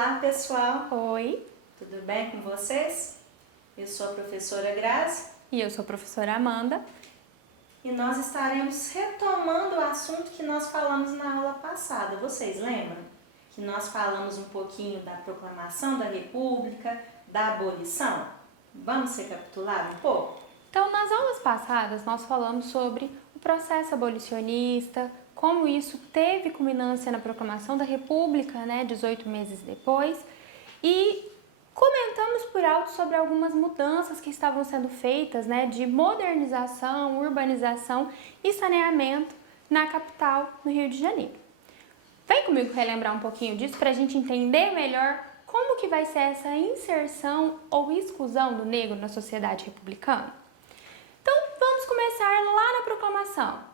Olá, pessoal! Oi, Tudo bem com vocês? Eu sou a professora Grazi e eu sou a professora Amanda. e nós estaremos retomando o assunto que nós falamos na aula passada. Vocês lembram? Que nós falamos um pouquinho da proclamação da República, da abolição? Vamos recapitular um pouco? Então, nas aulas passadas, nós falamos sobre o processo abolicionista, como isso teve culminância na proclamação da República, 18 meses depois, e comentamos por alto sobre algumas mudanças que estavam sendo feitas, de modernização, urbanização e saneamento na capital, no Rio de Janeiro. Vem comigo relembrar um pouquinho disso para a gente entender melhor como que vai ser essa inserção ou exclusão do negro na sociedade republicana. Então, vamos começar lá na proclamação.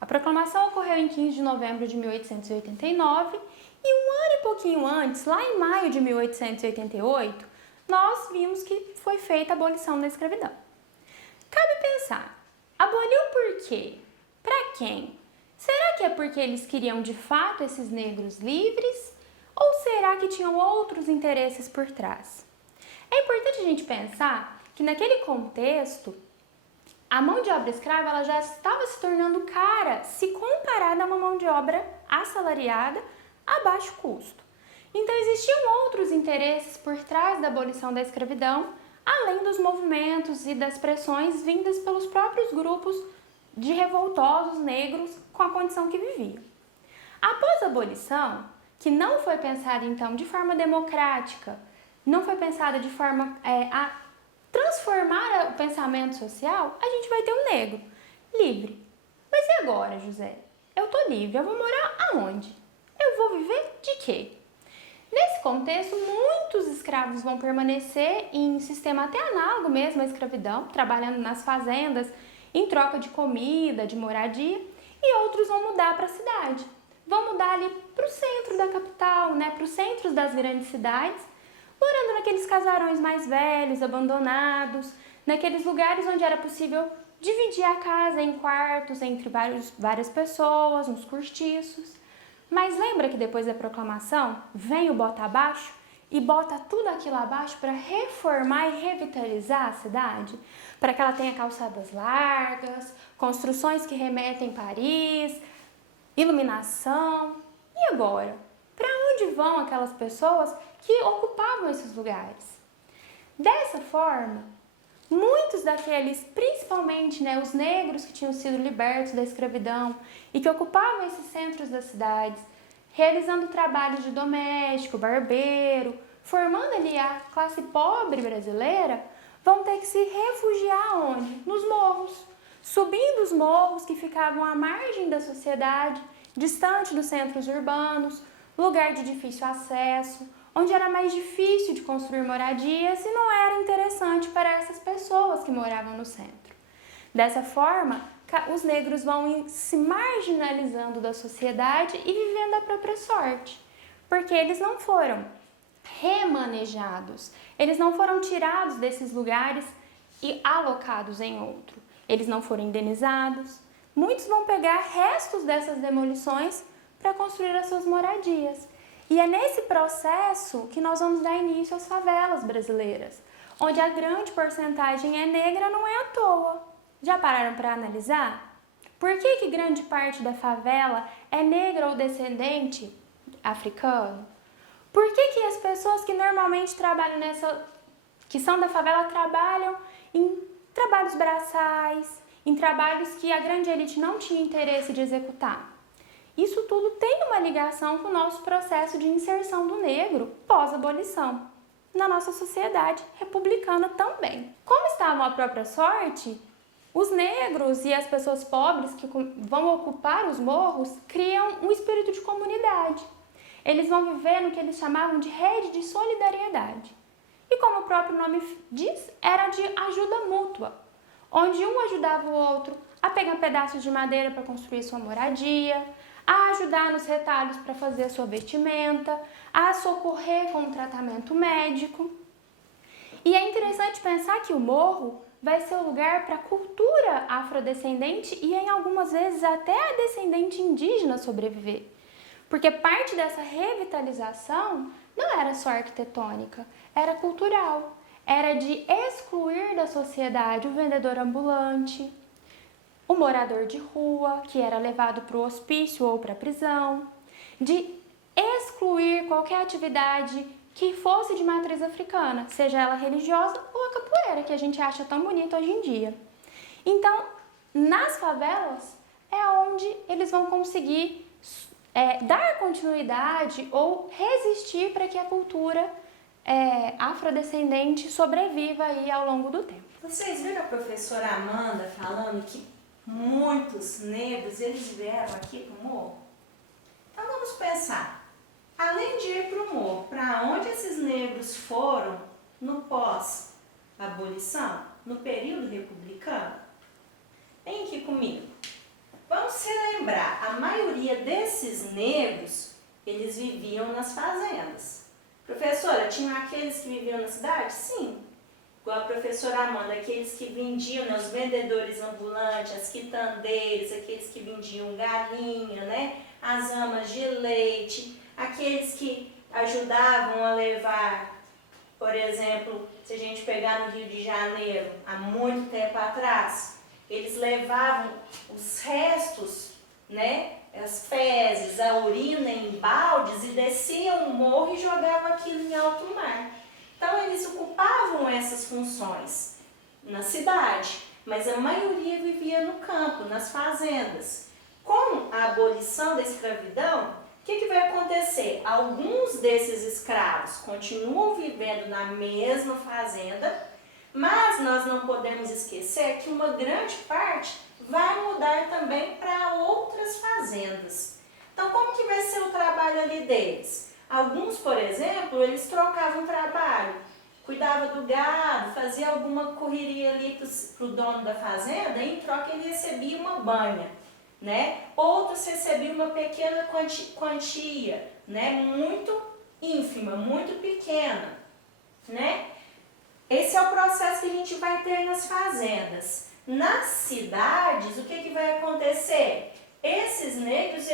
A proclamação ocorreu em 15 de novembro de 1889 e um ano e pouquinho antes, lá em maio de 1888, nós vimos que foi feita a abolição da escravidão. Cabe pensar, aboliu por quê? Para quem? Será que é porque eles queriam de fato esses negros livres? Ou será que tinham outros interesses por trás? É importante a gente pensar que naquele contexto, a mão de obra escrava ela já estava se tornando cara se comparada a uma mão de obra assalariada a baixo custo. Então existiam outros interesses por trás da abolição da escravidão, além dos movimentos e das pressões vindas pelos próprios grupos de revoltosos negros com a condição que viviam. Após a abolição, que não foi pensada então de forma democrática, não foi pensada de forma a transformar o pensamento social, a gente vai ter um negro livre. Mas e agora, José? Eu tô livre, eu vou morar aonde? Eu vou viver de quê? Nesse contexto, muitos escravos vão permanecer em sistema até análogo mesmo à escravidão, trabalhando nas fazendas em troca de comida, de moradia, e outros vão mudar para a cidade. Vão mudar ali para o centro da capital, para os centros das grandes cidades, morando naqueles casarões mais velhos, abandonados, naqueles lugares onde era possível dividir a casa em quartos entre várias pessoas, uns cortiços. Mas lembra que depois da proclamação vem o bota abaixo e bota tudo aquilo abaixo para reformar e revitalizar a cidade? Para que ela tenha calçadas largas, construções que remetem a Paris, iluminação. E agora? Para onde vão aquelas pessoas que ocupavam esses lugares? Dessa forma, muitos daqueles, principalmente os negros que tinham sido libertos da escravidão e que ocupavam esses centros das cidades, realizando trabalhos de doméstico, barbeiro, formando ali a classe pobre brasileira, vão ter que se refugiar onde? Nos morros, subindo os morros que ficavam à margem da sociedade, distante dos centros urbanos, lugar de difícil acesso, onde era mais difícil de construir moradias e não era interessante para essas pessoas que moravam no centro. Dessa forma, os negros vão se marginalizando da sociedade e vivendo a própria sorte, porque eles não foram remanejados, eles não foram tirados desses lugares e alocados em outro, eles não foram indenizados. Muitos vão pegar restos dessas demolições para construir as suas moradias. E é nesse processo que nós vamos dar início às favelas brasileiras, onde a grande porcentagem é negra não é à toa. Já pararam para analisar? Por que grande parte da favela é negra ou descendente africano? Por que as pessoas que normalmente trabalham que são da favela, trabalham em trabalhos braçais, em trabalhos que a grande elite não tinha interesse de executar? Isso tudo tem uma ligação com o nosso processo de inserção do negro pós-abolição na nossa sociedade republicana também. Como estavam à própria sorte, os negros e as pessoas pobres que vão ocupar os morros criam um espírito de comunidade. Eles vão viver no que eles chamavam de rede de solidariedade. E como o próprio nome diz, era de ajuda mútua, onde um ajudava o outro a pegar pedaços de madeira para construir sua moradia, a ajudar nos retalhos para fazer a sua vestimenta, a socorrer com o tratamento médico. E é interessante pensar que o morro vai ser o lugar para a cultura afrodescendente e, em algumas vezes, até a descendente indígena sobreviver. Porque parte dessa revitalização não era só arquitetônica, era cultural, era de excluir da sociedade o vendedor ambulante, o morador de rua, que era levado para o hospício ou para a prisão, de excluir qualquer atividade que fosse de matriz africana, seja ela religiosa ou a capoeira, que a gente acha tão bonita hoje em dia. Então, nas favelas é onde eles vão conseguir dar continuidade ou resistir para que a cultura afrodescendente sobreviva aí ao longo do tempo. Vocês viram a professora Amanda falando que muitos negros eles vieram aqui para o morro? Então vamos pensar, além de ir para o morro, para onde esses negros foram no pós-abolição, no período republicano? Vem aqui comigo. Vamos se lembrar, a maioria desses negros, eles viviam nas fazendas. Professora, tinham aqueles que viviam na cidade? Sim. Igual a professora Amanda, aqueles que vendiam, né, os vendedores ambulantes, as quitandeiras, aqueles que vendiam galinha, né, as amas de leite, aqueles que ajudavam a levar, por exemplo, se a gente pegar no Rio de Janeiro, há muito tempo atrás, eles levavam os restos, né, as fezes, a urina em baldes e desciam o morro e jogavam aquilo em alto mar. Então eles ocupavam essas funções na cidade, mas a maioria vivia no campo, nas fazendas. Com a abolição da escravidão, o que vai acontecer? Alguns desses escravos continuam vivendo na mesma fazenda, mas nós não podemos esquecer que uma grande parte vai mudar também para outras fazendas. Então, como que vai ser o trabalho ali deles? Alguns, por exemplo, eles trocavam trabalho, cuidava do gado, fazia alguma correria ali para o dono da fazenda e em troca ele recebia uma banha, né? Outros recebiam uma pequena quantia, né? Muito ínfima, muito pequena, né? Esse é o processo que a gente vai ter nas fazendas. Nas cidades, o que vai acontecer? Esses negros,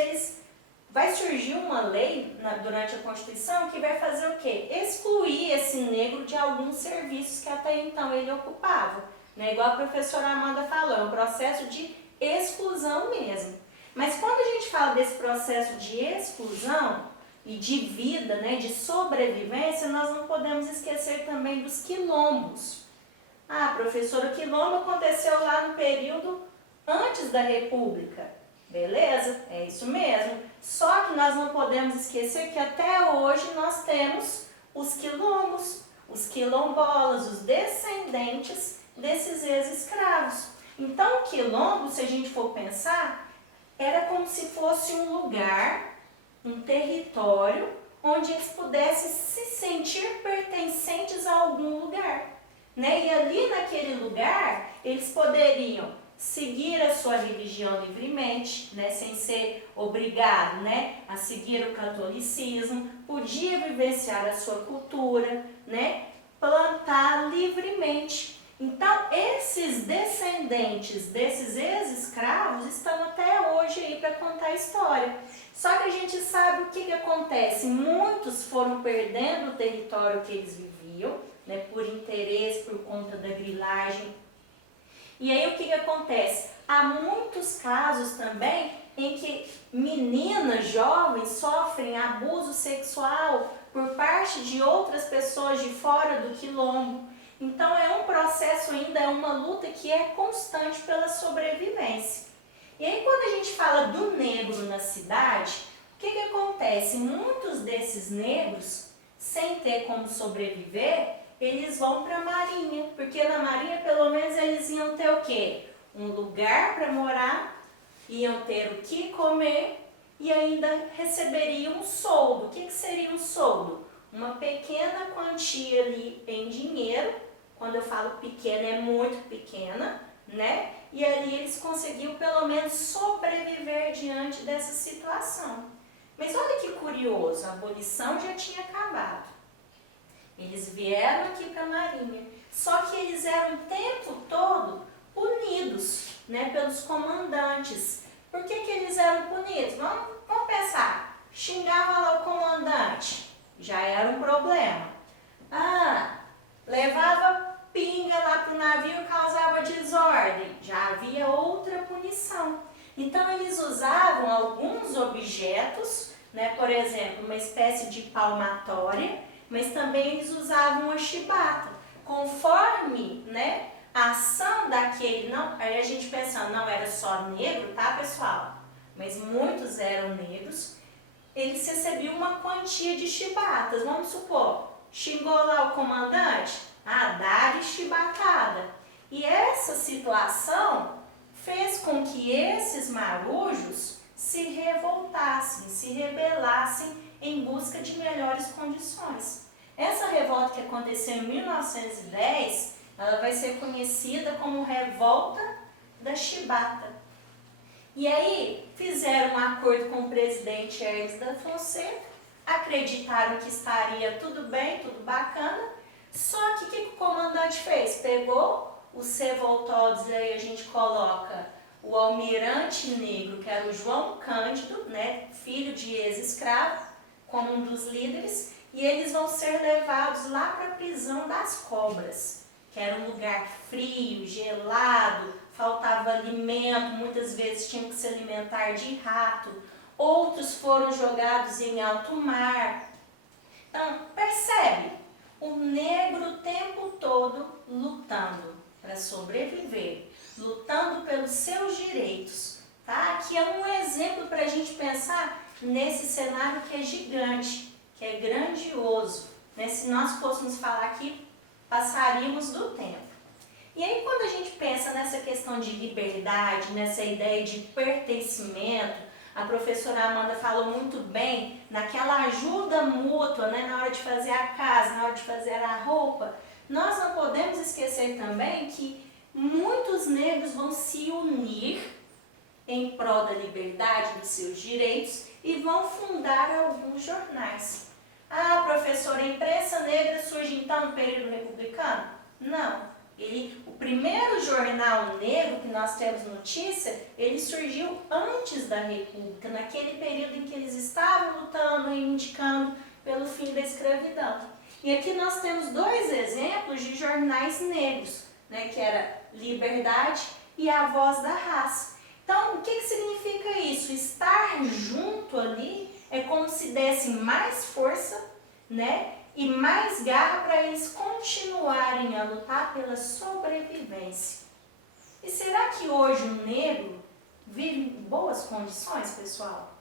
vai surgir uma lei durante a Constituição que vai fazer o quê? Excluir esse negro de alguns serviços que até então ele ocupava. Né? Igual a professora Amanda falou, é um processo de exclusão mesmo. Mas quando a gente fala desse processo de exclusão e de vida, né, de sobrevivência, nós não podemos esquecer também dos quilombos. Ah, professora, o quilombo aconteceu lá no período antes da República. Beleza, é isso mesmo. Só que nós não podemos esquecer que até hoje nós temos os quilombos, os quilombolas, os descendentes desses ex-escravos. Então, o quilombo, se a gente for pensar, era como se fosse um lugar, um território, onde eles pudessem se sentir pertencentes a algum lugar. Né? E ali naquele lugar, eles poderiam seguir a sua religião livremente, né? Sem ser obrigado, né? A seguir o catolicismo, podia vivenciar a sua cultura, né? Plantar livremente. Então, esses descendentes desses ex-escravos estão até hoje aí para contar a história. Só que a gente sabe o que acontece. Muitos foram perdendo o território que eles viviam, né, por interesse, por conta da grilagem. E aí o que acontece? Há muitos casos também em que meninas jovens sofrem abuso sexual por parte de outras pessoas de fora do quilombo. Então é um processo ainda, é uma luta que é constante pela sobrevivência. E aí quando a gente fala do negro na cidade, o que acontece? Muitos desses negros, sem ter como sobreviver, eles vão para a marinha, porque na marinha pelo menos eles iam ter o quê? Um lugar para morar, iam ter o que comer e ainda receberiam um soldo. O que seria um soldo? Uma pequena quantia ali em dinheiro, quando eu falo pequena é muito pequena, né? E ali eles conseguiam pelo menos sobreviver diante dessa situação. Mas olha que curioso, a abolição já tinha acabado. Eles vieram aqui para a marinha, só que eles eram o tempo todo punidos, né, pelos comandantes. Por que eles eram punidos? Vamos pensar, né? Por exemplo, uma espécie de palmatória, mas também eles usavam a chibata. Conforme, né, a ação daquele, não, aí a gente pensando, não era só negro, tá, pessoal? Mas muitos eram negros, eles recebiam uma quantia de chibatas. Vamos supor, xingou lá o comandante, dá-lhe chibatada. E essa situação fez com que esses marujos se revoltassem, se rebelassem em busca de melhores condições. Essa revolta que aconteceu em 1910, ela vai ser conhecida como Revolta da Chibata. E aí fizeram um acordo com o presidente Hermes da Fonseca, acreditaram que estaria tudo bem, tudo bacana, só que o que o comandante fez? Pegou os revoltosos, aí a gente coloca o almirante negro, que era o João Cândido, né, filho de ex-escravo, como um dos líderes, e eles vão ser levados lá para a prisão das cobras, que era um lugar frio, gelado, faltava alimento, muitas vezes tinham que se alimentar de rato, outros foram jogados em alto mar. Então, percebe? O negro o tempo todo lutando para sobreviver, lutando pelos seus direitos. Tá? Aqui é um exemplo para a gente pensar nesse cenário que é gigante, que é grandioso. Né? Se nós fôssemos falar aqui, passaríamos do tempo. E aí quando a gente pensa nessa questão de liberdade, nessa ideia de pertencimento, a professora Amanda falou muito bem naquela ajuda mútua, né, na hora de fazer a casa, na hora de fazer a roupa. Nós não podemos esquecer também que muitos negros vão se unir em prol da liberdade, dos seus direitos e vão fundar alguns jornais. Professora, a imprensa negra surge então no período republicano? Não. O primeiro jornal negro que nós temos notícia, ele surgiu antes da República, naquele período em que eles estavam lutando e indicando pelo fim da escravidão. E aqui nós temos dois exemplos de jornais negros, né, que era Liberdade e A Voz da Raça. Então, o que significa isso? Estar junto ali é como se dessem mais força, né, e mais garra para eles continuarem a lutar pela sobrevivência. E será que hoje o negro vive em boas condições, pessoal?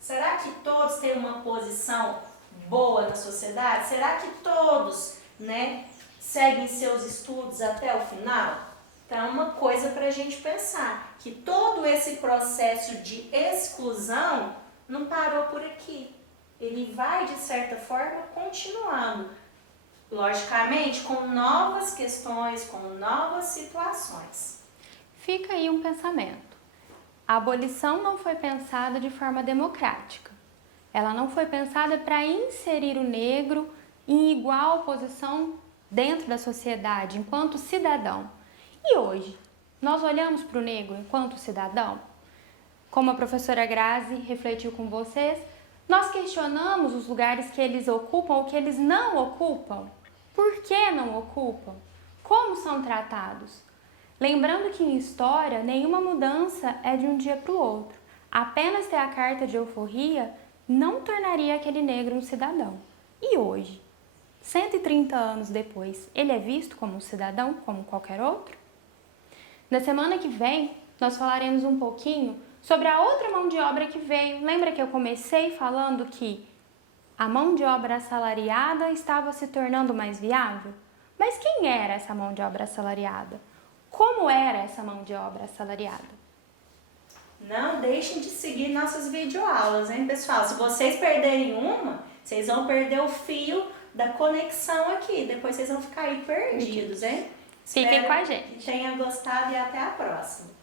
Será que todos têm uma posição boa na sociedade? Será que todos, né, seguem seus estudos até o final? Então é uma coisa para a gente pensar, que todo esse processo de exclusão não parou por aqui. Ele vai, de certa forma, continuando, logicamente, com novas questões, com novas situações. Fica aí um pensamento. A abolição não foi pensada de forma democrática. Ela não foi pensada para inserir o negro em igual posição dentro da sociedade, enquanto cidadão. E hoje, nós olhamos para o negro enquanto cidadão? Como a professora Grazi refletiu com vocês, nós questionamos os lugares que eles ocupam ou que eles não ocupam. Por que não ocupam? Como são tratados? Lembrando que em história, nenhuma mudança é de um dia para o outro. Apenas ter a carta de euforia não tornaria aquele negro um cidadão. E hoje, 130 anos depois, ele é visto como um cidadão, como qualquer outro? Na semana que vem, nós falaremos um pouquinho sobre a outra mão de obra que veio. Lembra que eu comecei falando que a mão de obra assalariada estava se tornando mais viável? Mas quem era essa mão de obra assalariada? Como era essa mão de obra assalariada? Não deixem de seguir nossas videoaulas, hein, pessoal? Se vocês perderem uma, vocês vão perder o fio da conexão aqui. Depois vocês vão ficar aí perdidos, hein? Fiquem Espero com a gente. que tenham gostado e até a próxima.